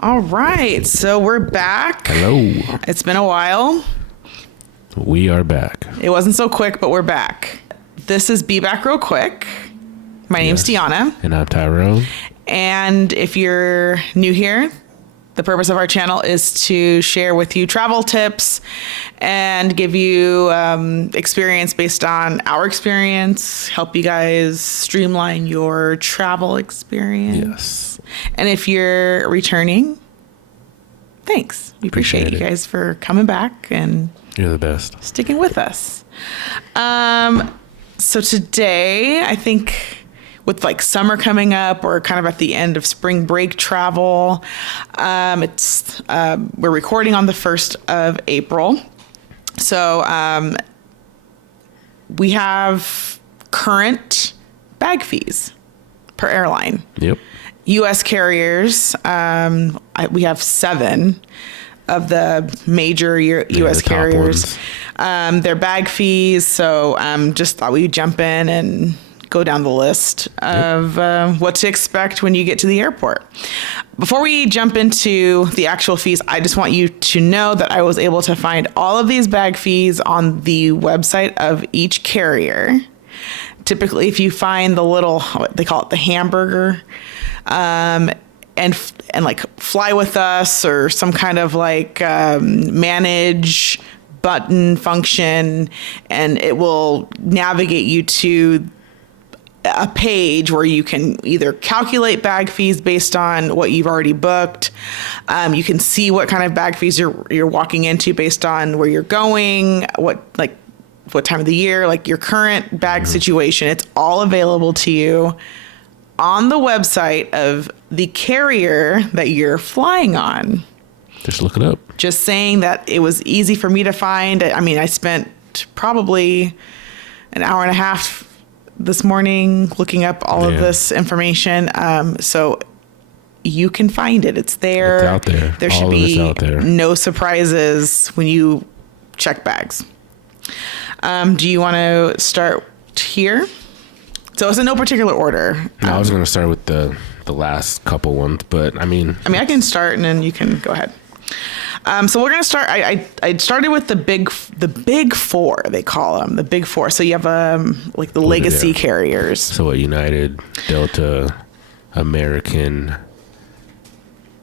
All right, so we're back. Hello. It's been a while. We are back. It wasn't so quick, but we're back. This is Be Back Real Quick. My name's Dionna. And I'm Tyrone. And if you're new here, the purpose of our channel is to share with you travel tips and give you experience based on our experience, help you guys streamline your travel experience. Yes. And if you're returning, thanks. We appreciate you guys for coming back and you're the best. Sticking with us. So today, I think with like summer coming up or kind of at the end of spring break travel, we're recording on the 1st of April. So we have current bag fees per airline. Yep. U.S. carriers, we have 7 of the major U.S. carriers. Their bag fees. So just thought we'd jump in and go down the list of what to expect when you get to the airport. Before we jump into the actual fees, I just want you to know that I was able to find all of these bag fees on the website of each carrier. Typically, if you find the little, they call it the hamburger, and like Fly With Us or some kind of like manage button function, and it will navigate you to a page where you can either calculate bag fees based on what you've already booked. You can see what kind of bag fees you're walking into based on where you're going, what time of the year, like your current bag situation. It's all available to you on the website of the carrier that you're flying on. Just look it up. Just saying that it was easy for me to find. I mean, I spent probably an hour and a half this morning looking up all of this information. So you can find it. It's there. It's out there. There should be no surprises when you check bags. Do you want to start here? So it's in no particular order. No, I was going to start with the last couple ones, but I mean, I can start and then you can go ahead. So we're going to start. I started with the big 4. They call them the big 4. So you have like the legacy carriers. So what? United, Delta, American,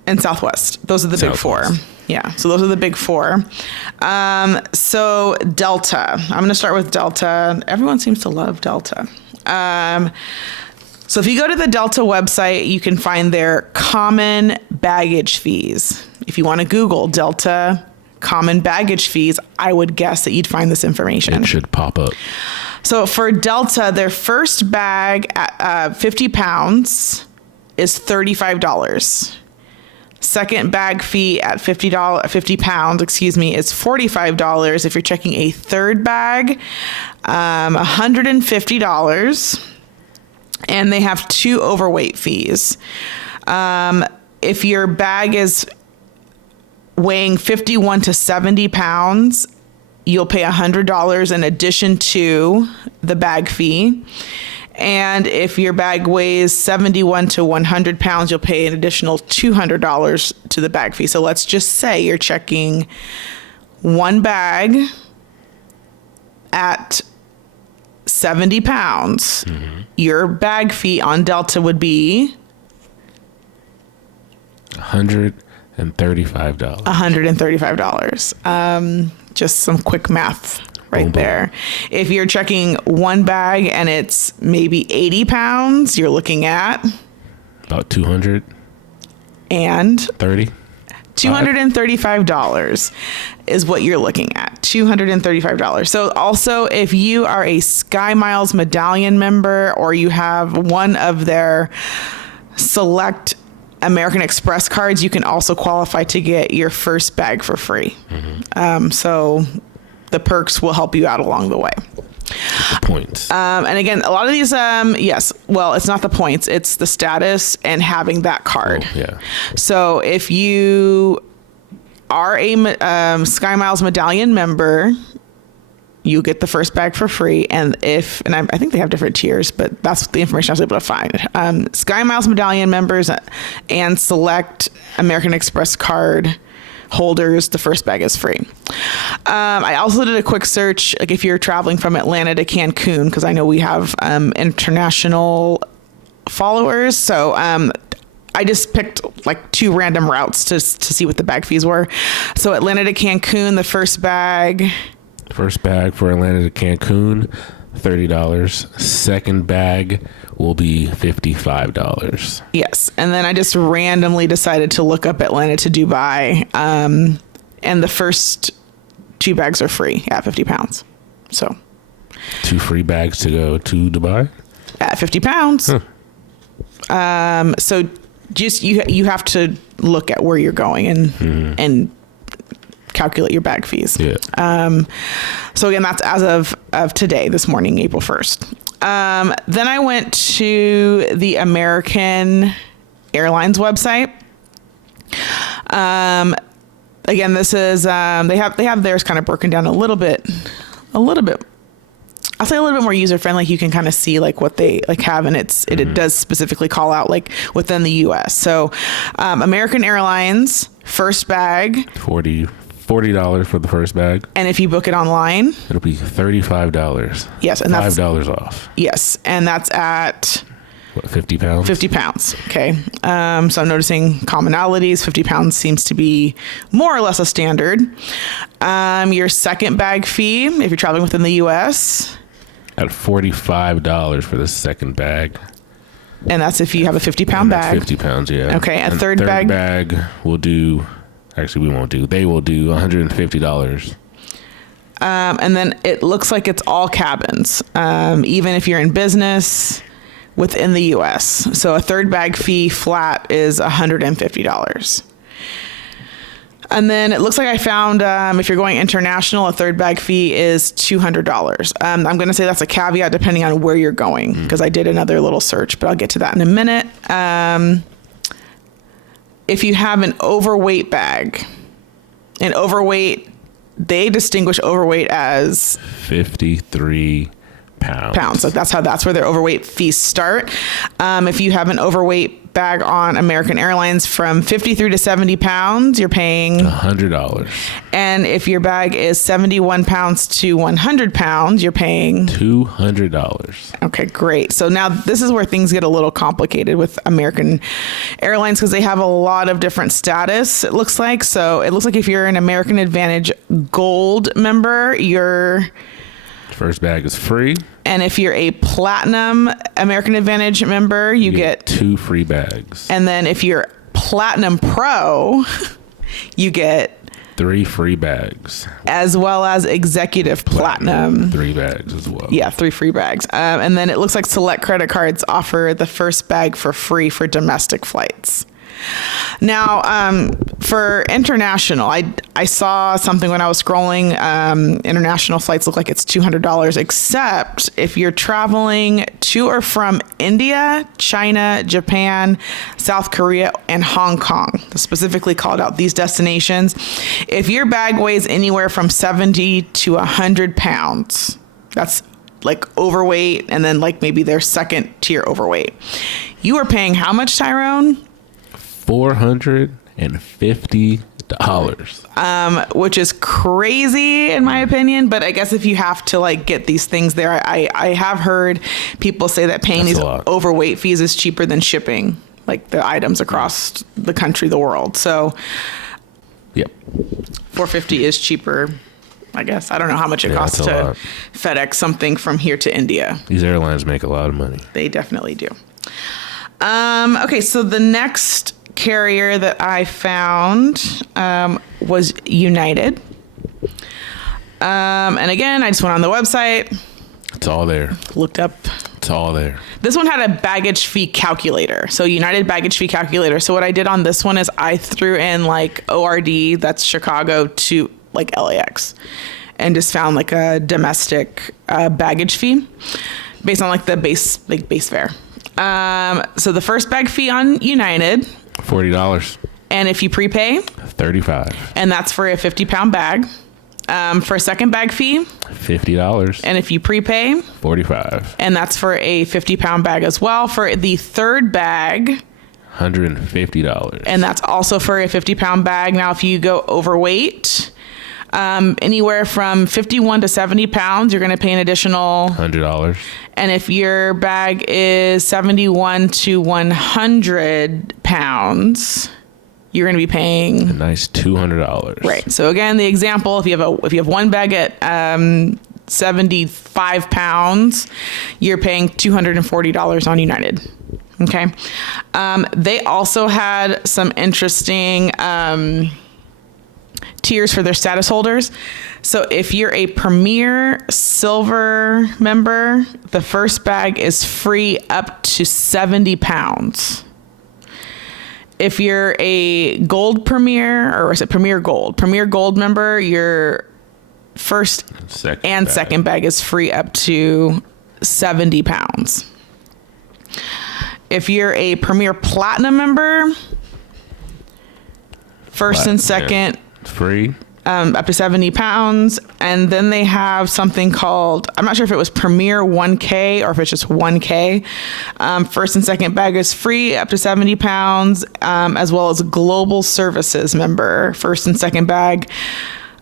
and Southwest. Those are the big 4. Yeah. So those are the big 4. So Delta. I'm going to start with Delta. Everyone seems to love Delta. So if you go to the Delta website, you can find their common baggage fees. If you want to Google Delta common baggage fees, I would guess that you'd find this information. It should pop up. So for Delta, their first bag at 50 pounds is $35. Second bag fee at 50 pounds, is $45. If you're checking a third bag, $150. And they have 2 overweight fees. If your bag is weighing 51 to 70 pounds, you'll pay $100 in addition to the bag fee. And if your bag weighs 71 to 100 pounds, you'll pay an additional $200 to the bag fee. So let's just say you're checking one bag at 70 pounds. Mm-hmm. Your bag fee on Delta would be $135. $135. Just some quick math right there. If you're checking one bag and it's maybe 80 pounds, you're looking at about 200 and 30. $235 is what you're looking at. $235. So also, if you are a Sky Miles Medallion member or you have one of their select American Express cards, you can also qualify to get your first bag for free. Mm-hmm. So the perks will help you out along the way. The points. And again, a lot of these, yes, well, it's not the points, it's the status and having that card. Oh, yeah. So if you are a Sky Miles Medallion member, you get the first bag for free. And I think they have different tiers, but that's the information I was able to find. Sky Miles Medallion members and select American Express card holders, the first bag is free. I also did a quick search, like if you're traveling from Atlanta to Cancun, because I know we have international followers. So I just picked like 2 random routes to see what the bag fees were. So Atlanta to Cancun, the first bag for Atlanta to Cancun, $30. Second bag will be $55. Yes. And then I just randomly decided to look up Atlanta to Dubai. And the first 2 bags are free at 50 pounds. So 2 free bags to go to Dubai at 50 pounds. Huh. So just, you have to look at where you're going and calculate your bag fees. Yeah. So again, that's as of today, this morning, April 1st. Then I went to the American Airlines website. Again, this is, they have theirs kind of broken down a little bit, I'll say a little bit more user friendly. You can kind of see like what they like have, and it does specifically call out like within the US. So, American Airlines first bag, $40 for the first bag. And if you book it online, it'll be $35. Yes. And that's $5 off. Yes. And that's at what, 50 pounds? 50 pounds. Okay. So I'm noticing commonalities. 50 pounds seems to be more or less a standard. Your second bag fee, if you're traveling within the US, at $45 for the second bag. And that's if you have a 50-pound bag. 50 pounds, yeah. Okay. A third bag will do, actually we won't do, they will do $150. And then it looks like it's all cabins, even if you're in business within the US. So a third bag fee flat is $150. And then it looks like I found, if you're going international, a third bag fee is $200. I'm going to say that's a caveat depending on where you're going, because I did another little search, but I'll get to that in a minute. If you have an overweight bag, they distinguish overweight as 53 pounds. So that's where their overweight fees start. If you have an overweight bag on American Airlines from 53 to 70 pounds, you're paying $100. And if your bag is 71 pounds to 100 pounds, you're paying $200. Okay, great. So now this is where things get a little complicated with American Airlines, because they have a lot of different status, it looks like. So it looks like if you're an American Advantage Gold member, your first bag is free. And if you're a Platinum American Advantage member, you get 2 free bags. And then if you're Platinum Pro, you get 3 free bags. As well as Executive Platinum. 3 bags as well. Yeah, 3 free bags. And then it looks like select credit cards offer the first bag for free for domestic flights. Now, for international, I saw something when I was scrolling. International flights look like it's $200, except if you're traveling to or from India, China, Japan, South Korea, and Hong Kong. Specifically called out these destinations. If your bag weighs anywhere from 70 to 100 pounds, that's like overweight, and then like maybe their second tier overweight. You are paying how much, Tyrone? $450, which is crazy in my opinion. But I guess if you have to like get these things there, I have heard people say that paying these overweight fees is cheaper than shipping like the items across the country, the world. So, yep, $450 is cheaper. I guess I don't know how much it costs to FedEx something from here to India. These airlines make a lot of money. They definitely do. Okay, so the next carrier that I found was United. And again, I just went on the website. It's all there. Looked up. It's all there. This one had a baggage fee calculator. So United baggage fee calculator. So what I did on this one is I threw in like ORD, that's Chicago, to like LAX, and just found like a domestic baggage fee based on like the base fare. So the first bag fee on United, $40. And if you prepay, $35. And that's for a 50-pound bag. For a second bag fee, $50. and if you prepay, $45. and that's for a 50-pound bag as well. For the third bag, $150. and that's also for a 50-pound bag. Now, if you go overweight, anywhere from 51 to 70 pounds, you're going to pay an additional $100. And if your bag is 71 to 100 pounds, you're going to be paying a nice $200. Right. So again, the example: if you have one bag at 75 pounds, you're paying $240 on United. Okay. They also had some interesting tiers for their status holders. So if you're a Premier Silver member, the first bag is free up to 70 pounds. If you're a Gold Premier, or is it Premier Gold? Premier Gold member, your first and second bag is free up to 70 pounds. If you're a Premier Platinum member, first and second free up to 70 pounds. And then they have something called, I'm not sure if it was Premier 1K or if it's just 1K. First and second bag is free up to 70 pounds, as well as Global Services member, first and second bag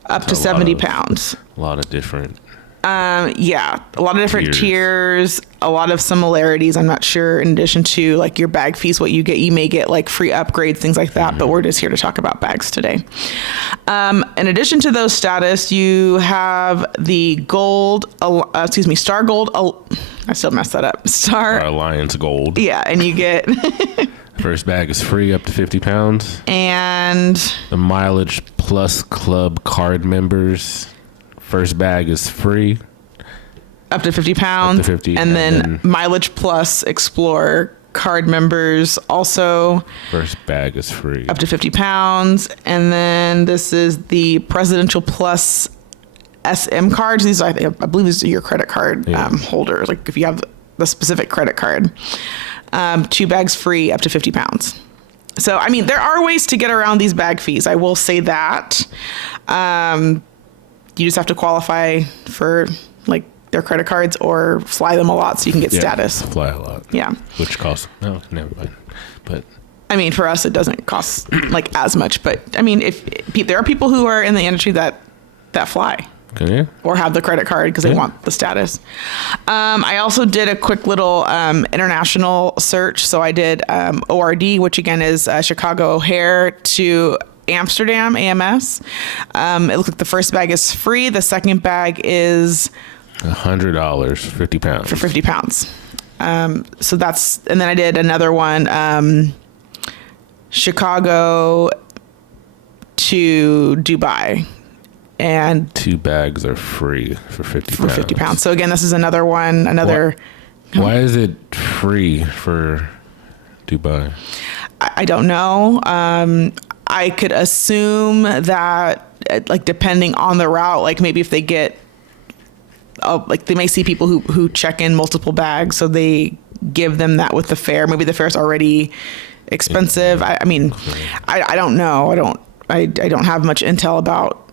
up to 70 pounds. A lot of different. Yeah, a lot of different tiers, a lot of similarities. I'm not sure, in addition to like your bag fees, what you get. You may get like free upgrades, things like that, but we're just here to talk about bags today. In addition to those status, you have the Star Gold. I still messed that up. Star Alliance Gold. Yeah, and you get first bag is free up to 50 pounds. And the Mileage Plus Club card members, first bag is free up to 50 pounds. Up to 50, and then Mileage Plus Explorer card members also, first bag is free up to 50 pounds. And then this is the Presidential Plus SM cards. These I believe these are your credit card holders, like if you have the specific credit card. 2 bags free up to 50 pounds. So I mean, there are ways to get around these bag fees, I will say that. You just have to qualify for like their credit cards or fly them a lot so you can get status. Fly a lot. Yeah. Which costs, no, never mind. But I mean, for us, it doesn't cost like as much, but I mean, if there are people who are in the industry that fly or have the credit card because they want the status. I also did a quick little international search. So I did ORD, which again is Chicago O'Hare to Amsterdam AMS. It looks like the first bag is free. The second bag is $100, 50 pounds. For 50 pounds. So that's, and then I did another one, Chicago to Dubai. And 2 bags are free for 50 pounds. 50 pounds. So again, this is another one, Why is it free for Dubai? I don't know. I could assume that, like, depending on the route, like maybe if they get, like they may see people who check in multiple bags, so they give them that with the fare. Maybe the fare's already expensive. I mean, I don't know. I don't have much intel about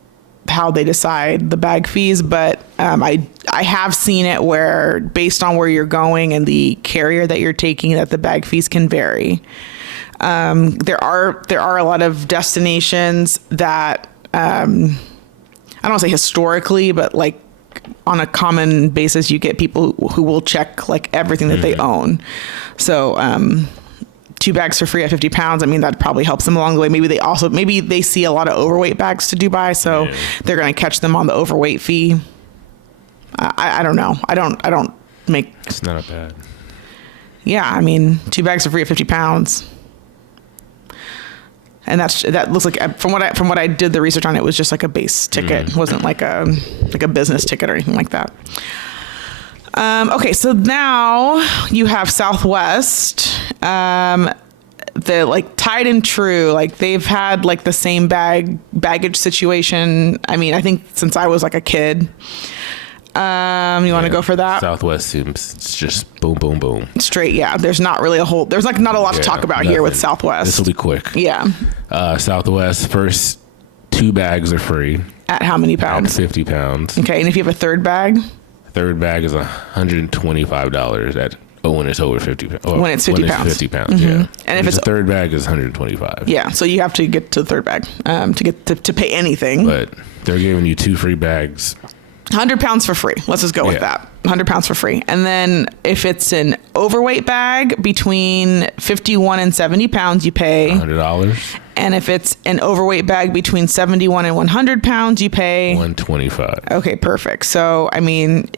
how they decide the bag fees, but I have seen it where based on where you're going and the carrier that you're taking, that the bag fees can vary. There are a lot of destinations that I don't want to say historically, but like on a common basis, you get people who will check like everything that they own. So 2 bags for free at 50 pounds. I mean, that probably helps them along the way. Maybe they see a lot of overweight bags to Dubai, so they're going to catch them on the overweight fee. I don't know. I don't make. It's not bad. Yeah, I mean, 2 bags are free at 50 pounds. And that looks like, from what I did the research on, it was just like a base ticket. It wasn't like a business ticket or anything like that. Okay, so now you have Southwest. The like Tide and True, like they've had like the same baggage situation. I mean, I think since I was like a kid. You want to go for that? Southwest seems it's just boom, boom, boom. Straight, yeah. There's not really there's like not a lot to talk about here with Southwest. This will be quick. Yeah. Southwest, first 2 bags are free. At how many At pounds? 50 pounds. Okay, and if you have a third bag? Third bag is $125 at when it's over 50 pounds. When it's 50 pounds. 50 pounds, yeah. And if it's a third bag is 125. Yeah, so you have to get to the third bag to pay anything. But they're giving you 2 free bags. 100 pounds for free. Let's just go with that. 100 pounds for free. And then if it's an overweight bag between 51 and 70 pounds, you pay $100. And if it's an overweight bag between 71 and 100 pounds, you pay $125. Okay, perfect. So, I mean,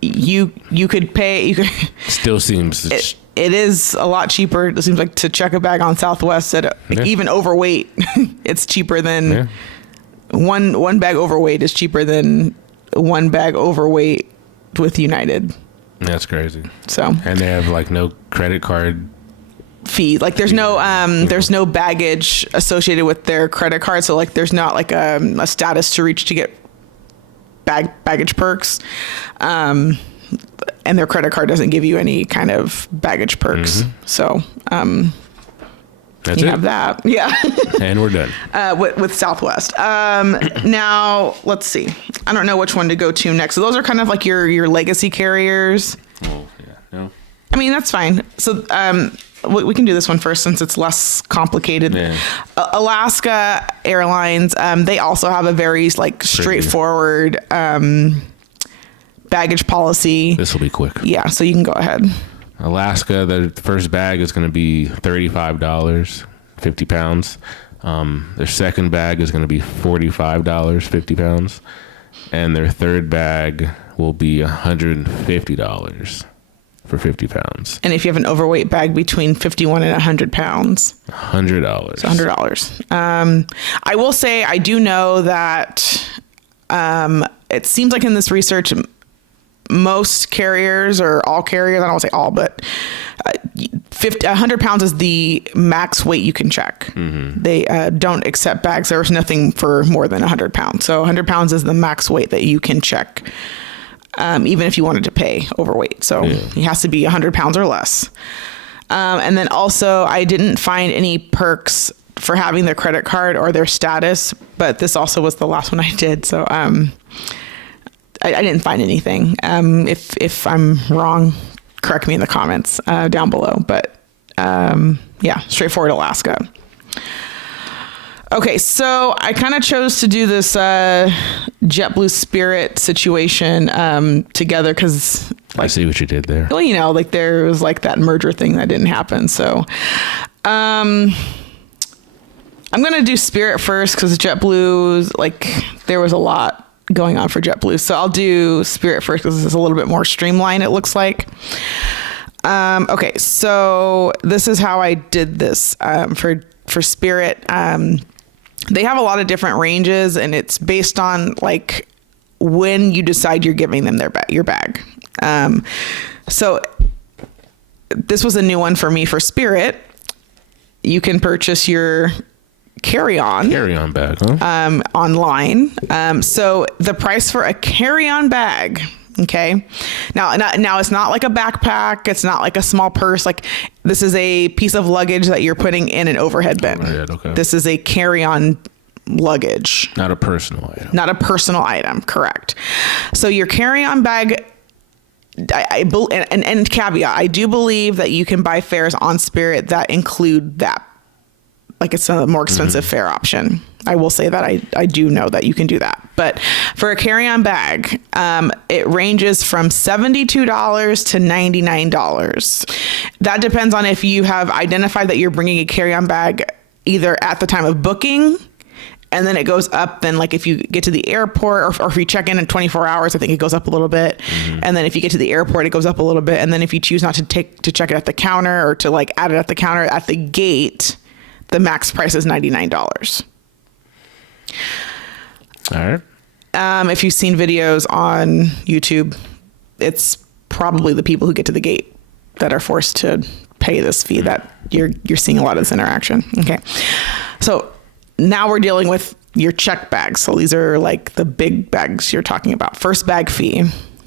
you could pay. You could. Still seems. It is a lot cheaper. It seems like to check a bag on Southwest at even overweight, it's cheaper than one bag overweight is cheaper than one bag overweight with United. That's crazy. So, and they have like no credit card fee. Like there's no baggage associated with their credit card. So like there's not like a status to reach to get baggage perks. And their credit card doesn't give you any kind of baggage perks. So, that's you it. have that. Yeah. And we're done. With Southwest. Now, let's see. I don't know which one to go to next. So those are kind of like your legacy carriers. Oh, yeah. No. I mean, that's fine. So we can do this one first since it's less complicated. Yeah. Alaska Airlines, they also have a very like straightforward baggage policy. This will be quick. Yeah, so you can go ahead. Alaska, the first bag is going to be $35, 50 pounds. Their second bag is going to be $45, 50 pounds. And their third bag will be $150 for 50 pounds. And if you have an overweight bag between 51 and 100 pounds, $100. So $100. I will say I do know that it seems like in this research, most carriers or all carriers, I don't want to say all, but 100 pounds is the max weight you can check. They don't accept bags. There's nothing for more than 100 pounds. So 100 pounds is the max weight that you can check, even if you wanted to pay overweight. So it has to be 100 pounds or less. And then also I didn't find any perks for having their credit card or their status, but this also was the last one I did. So I didn't find anything. If I'm wrong, correct me in the comments down below. But yeah, straightforward Alaska. Okay, so I kind of chose to do this JetBlue Spirit situation together because, I see what you did there. well, you know, like there was like that merger thing that didn't happen. So I'm gonna do Spirit first because JetBlue, like there was a lot going on for JetBlue. So I'll do Spirit first because this is a little bit more streamlined, it looks like. Okay, so this is how I did this for Spirit. They have a lot of different ranges, and it's based on like when you decide you're giving them your bag. So this was a new one for me for Spirit. You can purchase your carry-on bag, huh? online. So the price for a carry-on bag, okay, now it's not like a backpack, it's not like a small purse, like this is a piece of luggage that you're putting in an overhead bin. Okay. This is a carry-on luggage, Not a personal item. Correct. So your carry-on bag, and caveat, I do believe that you can buy fares on Spirit that include that. Like it's a more expensive fare option. I will say that I do know that you can do that. But for a carry-on bag, it ranges from $72 to $99. That depends on if you have identified that you're bringing a carry-on bag either at the time of booking, and then it goes up. Then like if you get to the airport or if you check in 24 hours, I think it goes up a little bit. And then if you get to the airport, it goes up a little bit. And then if you choose not to check it at the counter or to like add it at the counter at the gate, the max price is $99. All right. If you've seen videos on YouTube, it's probably the people who get to the gate that are forced to pay this fee that you're seeing a lot of this interaction. Okay. So now we're dealing with your check bags. So these are like the big bags you're talking about. First bag fee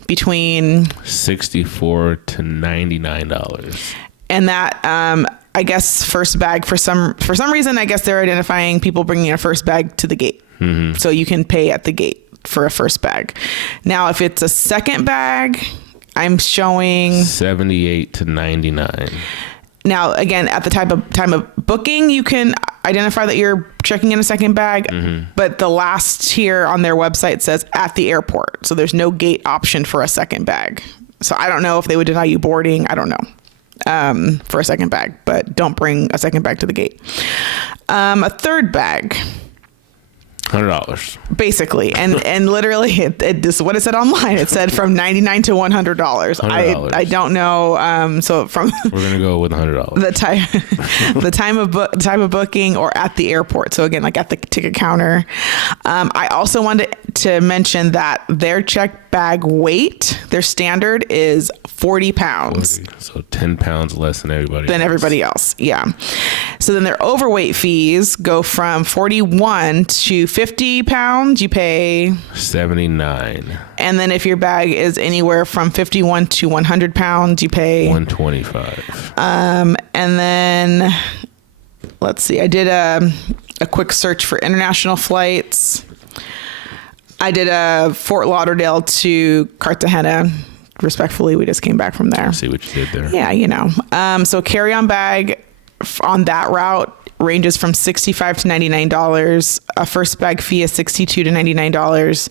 between $64 to $99. And that, I guess first bag for some reason, I guess they're identifying people bringing a first bag to the gate. So you can pay at the gate for a first bag. Now, if it's a second bag, I'm showing 78 to 99. Now, again, at the time of booking, you can identify that you're checking in a second bag, but the last tier on their website says at the airport. So there's no gate option for a second bag. So I don't know if they would deny you boarding. I don't know for a second bag, but don't bring a second bag to the gate. A third bag. $100 basically, and literally this is what it said online. It said from $99 to $100. I don't know. So from we're gonna go with $100. the time of booking or at the airport. So again, like at the ticket counter. I also wanted to mention that their checked bag weight, their standard is 40 pounds. 40, so 10 pounds less than everybody else. Yeah. So then their overweight fees go from 41 to 50 pounds. You pay 79. And then if your bag is anywhere from 51 to 100 pounds, you pay 125. And then let's see. I did a quick search for international flights. I did a Fort Lauderdale to Cartagena. Respectfully, we just came back from there. See what you did there. Yeah, you know. So carry-on bag on that route ranges from $65 to $99. A first bag fee is $62 to $99.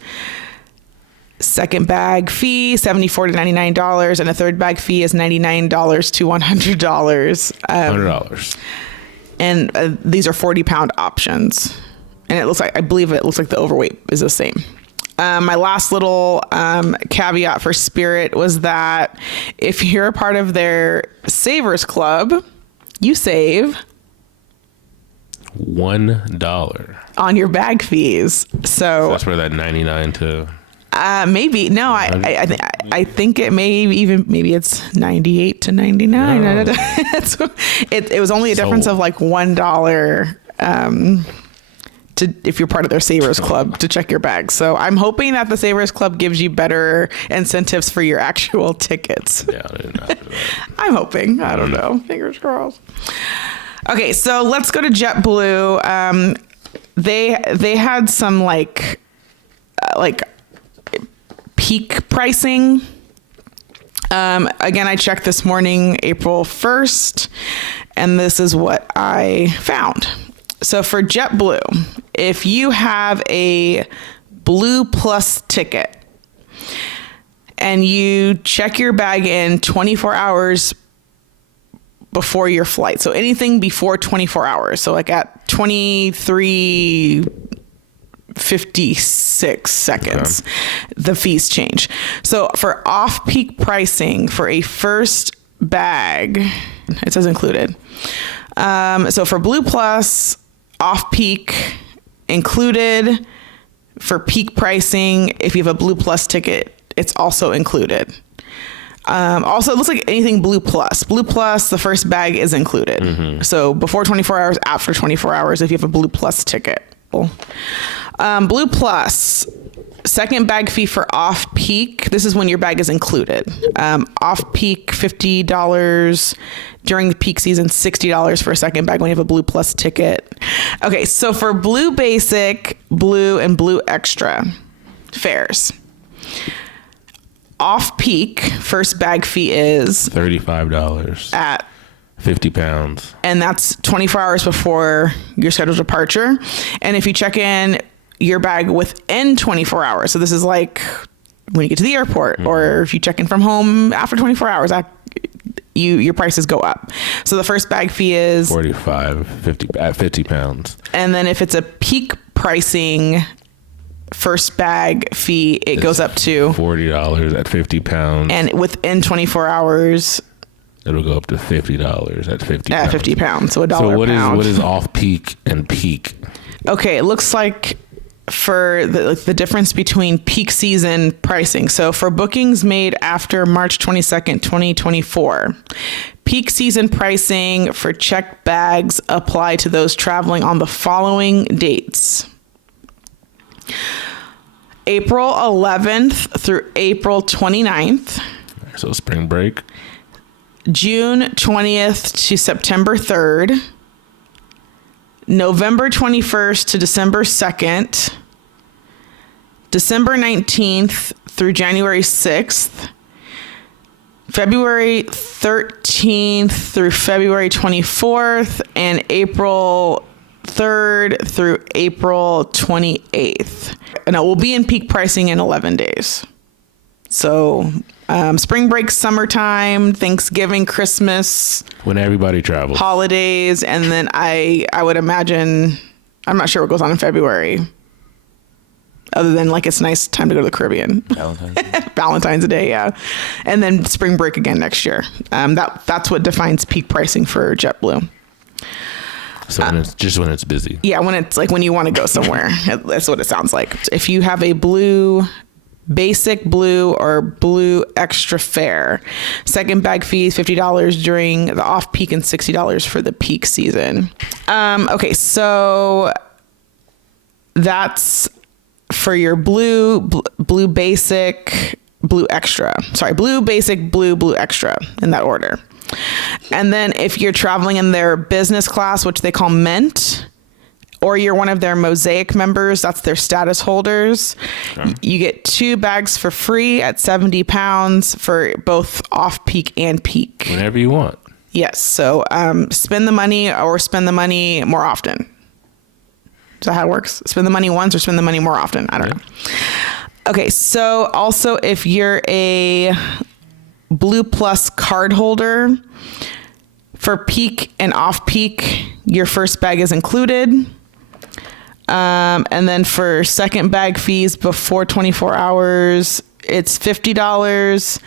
Second bag fee $74 to $99, and a third bag fee is $99 to $100. $100. And these are 40-pound options. And I believe it looks like the overweight is the same. My last little caveat for Spirit was that if you're a part of their Savers Club, you save $1 on your bag fees. So that's where that 99 to maybe no, I think it maybe it's 98 to 99. No. It was only a difference of like $1. If you're part of their Savers Club to check your bag. So I'm hoping that the Savers Club gives you better incentives for your actual tickets. Yeah, I didn't know that. I'm hoping. I don't know. Fingers crossed. Okay, so let's go to JetBlue. They had some like peak pricing. Again, I checked this morning, April 1st, and this is what I found. So for JetBlue, if you have a Blue Plus ticket and you check your bag in 24 hours before your flight, so anything before 24 hours, so like at 23:56 seconds, the fees change. So for off-peak pricing for a first bag, it says included. So for Blue Plus, off-peak included. For peak pricing, if you have a Blue Plus ticket, it's also included. Also, it looks like anything Blue Plus. Blue Plus, the first bag is included. So before 24 hours, after 24 hours, if you have a Blue Plus ticket. Blue Plus, second bag fee for off-peak. This is when your bag is included. Off-peak, $50. During the peak season, $60 for a second bag when you have a Blue Plus ticket. Okay, so for Blue Basic, Blue, and Blue Extra fares, off-peak, first bag fee is $35 at 50 pounds. And that's 24 hours before your scheduled departure. And if you check in your bag within 24 hours, so this is like when you get to the airport, or if you check in from home after 24 hours, your prices go up. So the first bag fee is $45.50 at 50 pounds. And then if it's a peak pricing first bag fee, it goes up to $40 at 50 pounds. And within 24 hours, it'll go up to $50 at 50 pounds. At 50 pounds, so $1 a pound. What is off peak and peak? Okay, it looks like for the difference between peak season pricing. So for bookings made after March 22nd, 2024, peak season pricing for checked bags apply to those traveling on the following dates: April 11th through April 29th. So spring break. June 20th to September 3rd. November 21st to December 2nd, December 19th through January 6th, February 13th through February 24th, and April 3rd through April 28th. And it will be in peak pricing in 11 days. So spring break, summertime, Thanksgiving, Christmas. When everybody travels. Holidays. And then I would imagine, I'm not sure what goes on in February. Other than like it's nice time to go to the Caribbean. Valentine's Day, yeah. And then spring break again next year. That's what defines peak pricing for JetBlue. So when it's busy. Yeah, when it's like when you want to go somewhere. That's what it sounds like. If you have a blue, basic blue or blue extra fare, second bag fee is $50 during the off-peak and $60 for the peak season. Okay, so that's for your blue basic, blue extra. Sorry, blue basic, blue extra in that order. And then if you're traveling in their business class, which they call Mint, or you're one of their Mosaic members, that's their status holders, you get 2 bags for free at 70 pounds for both off-peak and peak. Whenever you want. Yes. So spend the money or spend the money more often. Is that how it works? Spend the money once or spend the money more often? I don't know. Okay. So also if you're a Blue Plus card holder, for peak and off peak, your first bag is included. And then for second bag fees before 24 hours, it's $50.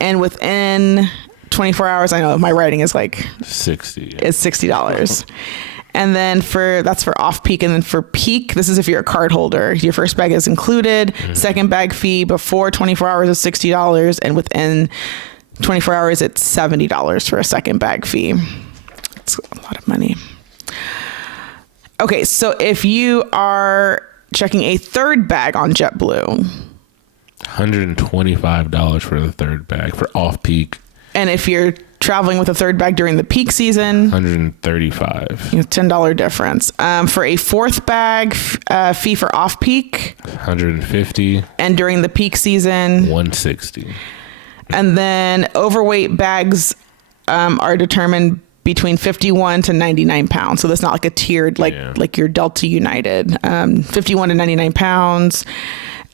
And within 24 hours, I know my writing is like 60. It's $60. And then that's for off peak. And then for peak, this is if you're a card holder, your first bag is included. Second bag fee before 24 hours is $60. And within 24 hours, it's $70 for a second bag fee. It's a lot of money. Okay, so if you are checking a third bag on JetBlue, $125 for the third bag for off peak. And if you're traveling with a third bag during the peak season, $135. $10 difference. For a fourth bag fee for off peak, $150. And during the peak season, $160. And then overweight bags are determined between 51 to 99 pounds. So that's not like a tiered, like your Delta United, 51 to 99 pounds.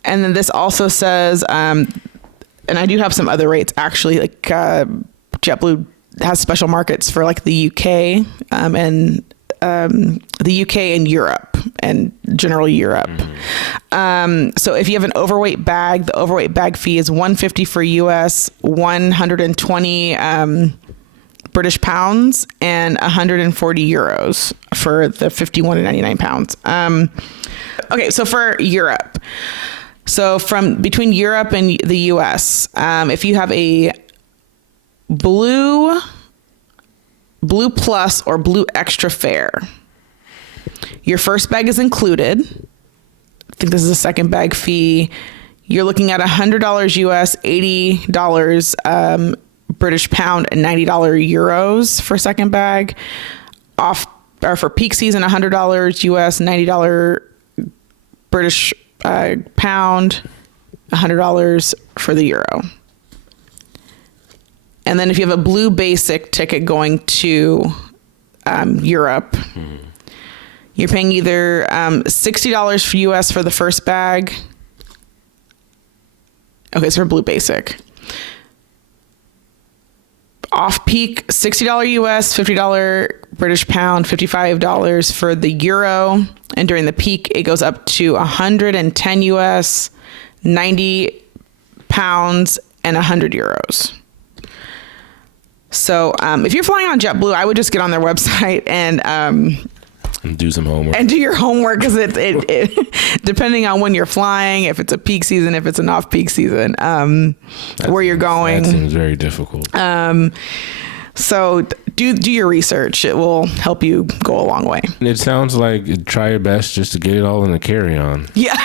And then this also says, and I do have some other rates actually, like JetBlue has special markets for like the UK and the UK and Europe and general Europe. So if you have an overweight bag, the overweight bag fee is $150 for US, 120 British pounds, and 140 euros for the 51 to 99 pounds. Okay, so for Europe, so from between Europe and the US, if you have a blue plus or blue extra fare, your first bag is included. I think this is a second bag fee. You're looking at $100 US, $80 British pound, and $90 euros for second bag. Off or for peak season, $100 US, $90 British pound, $100 for the euro. And then if you have a blue basic ticket going to Europe, you're paying either $60 for US for the first bag. Okay, it's for blue basic. Off peak, $60 US, $50 British pound, $55 for the euro. And during the peak, it goes up to 110 US, 90 pounds, and 100 euros. So if you're flying on JetBlue, I would just get on their website and do some homework. And do your homework, because it depending on when you're flying, if it's a peak season, if it's an off-peak season, where you're going. That seems very difficult. So do your research. It will help you go a long way. It sounds like try your best just to get it all in the carry-on. Yeah.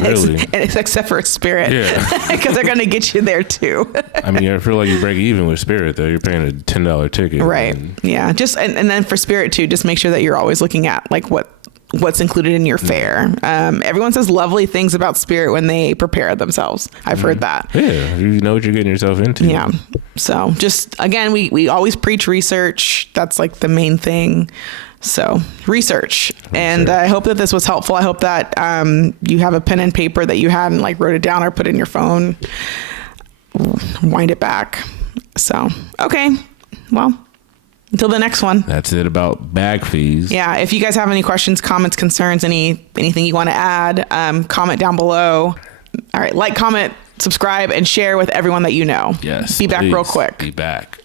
Really? Except for Spirit. Yeah. Because they're going to get you there too. I mean, I feel like you break even with Spirit, though. You're paying a $10 ticket. Right. Yeah. Just and then for Spirit too, just make sure that you're always looking at like what's included in your fare. Everyone says lovely things about Spirit when they prepare themselves. I've heard that. Yeah, you know what you're getting yourself into. Yeah. So just, again, we always preach research. That's like the main thing. So research. And I hope that this was helpful. I hope that you have a pen and paper that you had and like wrote it down or put it in your phone. Wind it back. So, okay. Well, until the next one. That's it about bag fees. Yeah. If you guys have any questions, comments, concerns, anything you want to add, comment down below. All right. Like, comment, subscribe, and share with everyone that you know. Yes. Be back real quick. Be back.